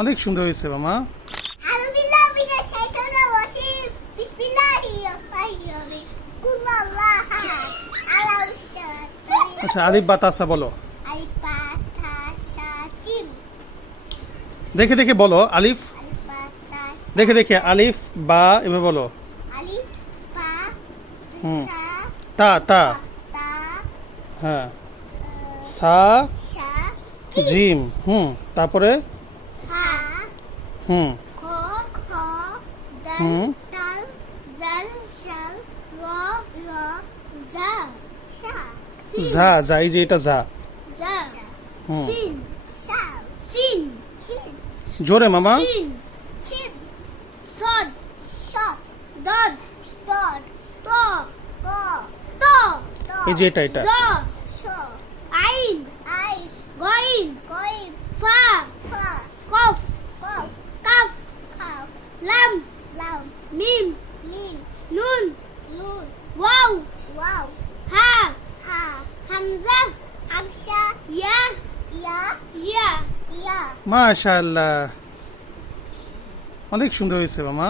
অনেক সুন্দর হয়েছে মামা। আচ্ছা আলিফ বা তাসা বলো। দেখে দেখে বলো আলিফ, দেখে দেখে আলিফ বা এভাবে বলো। হুম, তা তা, হ্যাঁ, সা জিম, তারপরে হুম হুম ঝা যা, এই যে এটা যা। হুম, জোরে মামা। এই যে এটা এটা মাশাআল্লাহ, অনেক সুন্দর হয়েছে মামা।